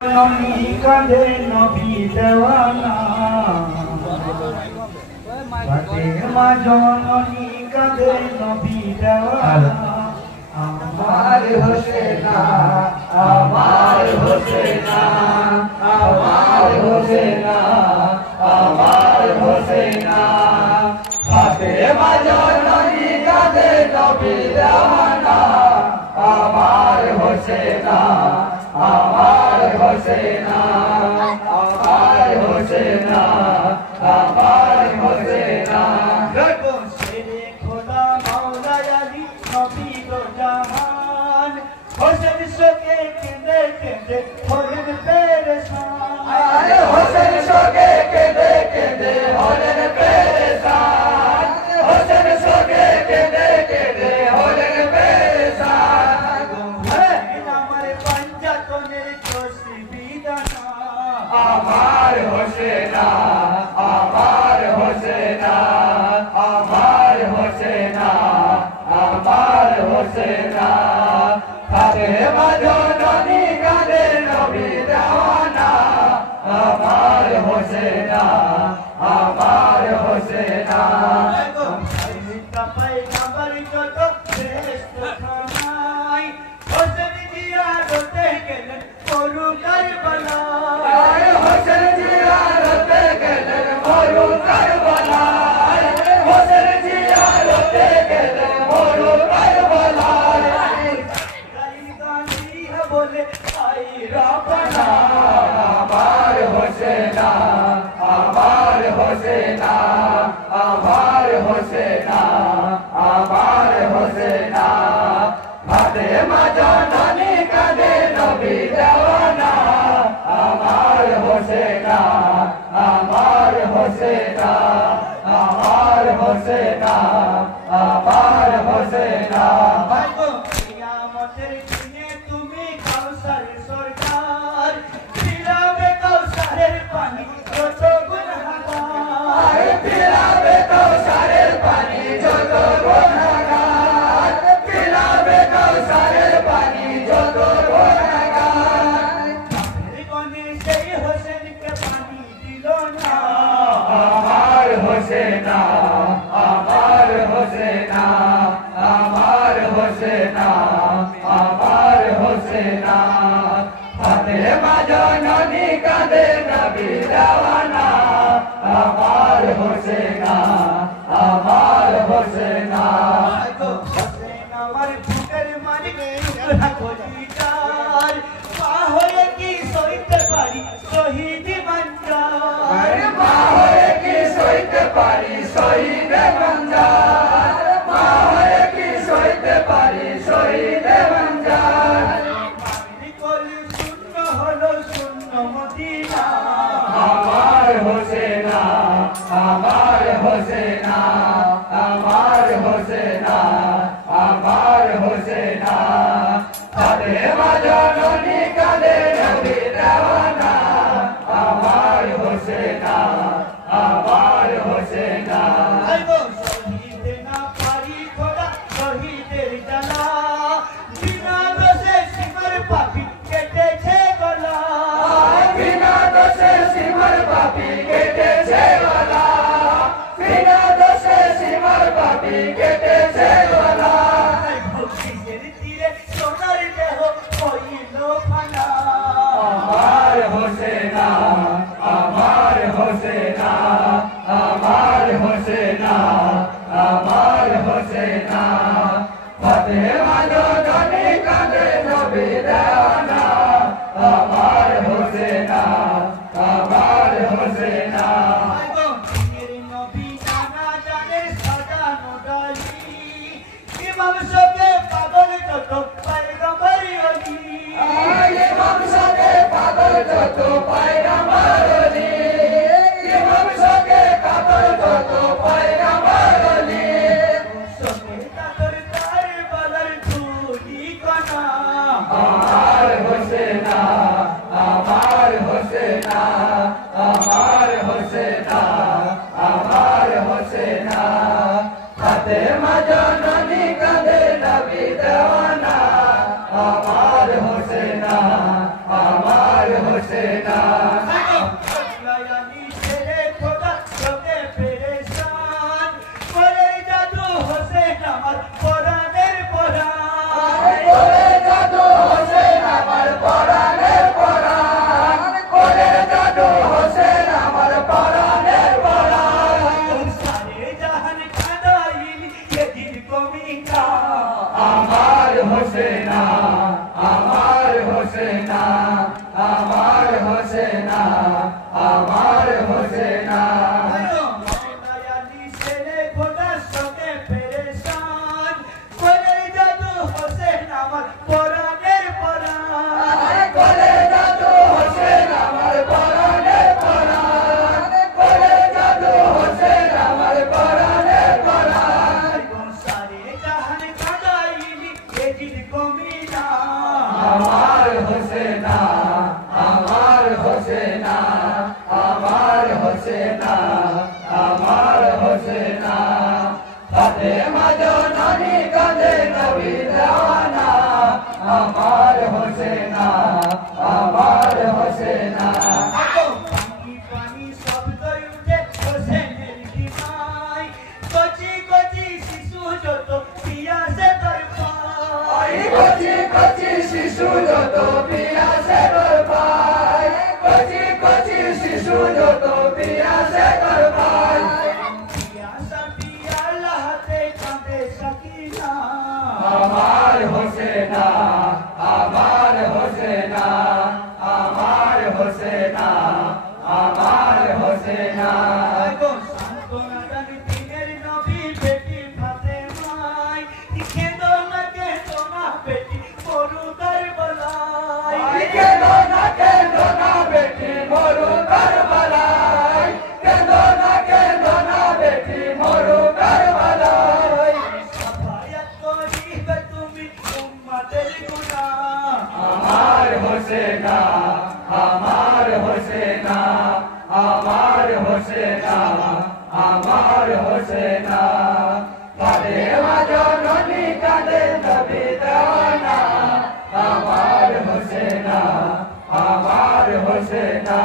নবী কাঁধে নবী দেওয়ানা ফাতেমা জননী কাঁধে নবী দেওয়ানা আমার হোসেনা আমার হোসেনা আমার হোসেনা আমার হোসেনা ফাতেমা জননী কাঁধে নবী দেওয়ানা আমার হোসেনা আমার হোসেনা আমার হোসেনা আমার হোসেনা গর্ব শেরে খোদা মাওলা আলী নবী দো জাহান হোসেন শোকে কেঁদে কেঁদে হলেন পেরেশান হোসেন শোকে কেঁদে কেঁদে হলেন পেরেশান হোসেন শোকে কেঁদে কেঁদে হলেন পেরেশান আমার হোসেনা আমার হোসেনা আমার হোসেনা আমার হোসেনা ফাতেমা জননী কাঁধে নবী দেওয়ানা আমার হোসেনা আমার হোসেনা পয়গম্বর যত শ্রেষ্ঠ খানাই হোসেন জিয়ারতে গেলেন মরু কারবালা হোসেন জিয়ারতে গেলেন মরু কারবালা হোসেন জিয়ারতে গেলেন মরু কারবালা গালি বলে আই রাবনা আমার হোসেনা আমার হোসেনা আমার হোসেনা আমার হোসেনা ফাতেমা জননী কাঁধে নবী দেওয়ানা আমার হোসেনা আমার হোসেনা আমার হোসেনা আমার হোসেনা কিয়ামতের দিনে তুমি কাউসার সরকার পিলাবে কাউসারের পানি যত গুনাহগার পিলাবে কাউসারের পানি যত গুনাহগার পিলাবে কাউসারের পানি যত গুনাহগার কোনে সেই হোসেনকে পানি দিল না আমার হোসেনা আমার হোসেনা আমার হোসেনা আমার হোসেনা ফাতেমা জননী কাঁধে নবী দেওয়ানা আমার হোসেনা আমার হোসেনা আমার বুকের মালিক কলিজার মা হয়ে কি সইতে পারি শহীদ মঞ্জার মা হয়ে কি সইতে পারি শহীদ মঞ্জার মা হয়ে কি সইতে পারি শহীদ মঞ্জার কলি শূন্য হলো শূন্য মদিনা আমার হোসেনা আমার হোসেনা আমার হোসেনা আমার হোসেনা ফাতেমা জননী কাঁধে নবী দেওয়ানা আমার হোসেনা আমার হোসেনা শহীদ না পারি খোদা শহীদের জ্বালা বিনা দোষে সীমার পাপি কেটেছে গলা বিনা দোষে সীমার পাপি কেটেছে গলা বিনা দোষে সীমার পাপি কেটেছে গলা ভক্তির তীরে সোনার দেহ হইল ফানা আমার হোসেনা আমার হোসেনা আমার হোসেনা আমার হোসেনা ফাতেমা জননী কাঁধে নবী দেওয়ানা আমার হোসেনা আমার হোসেনা নবী জানা জানে সাজানো ডালি ইমাম সবে পাগল যত পয়গম্বর অলি ইমাম সবে পাগল যত পয়গম্বর অলি ইমাম সবে পাগল যত পয়গম্বর অলি সবে কাতর কারবালার ধুলি কণা আমার হোসেনা আমার হোসেনা আমার হোসেনা আমার হোসেনা ফাতেমা জননী কাঁধে নবী দেওয়ানা আমার হোসেনা আমার হোসেনা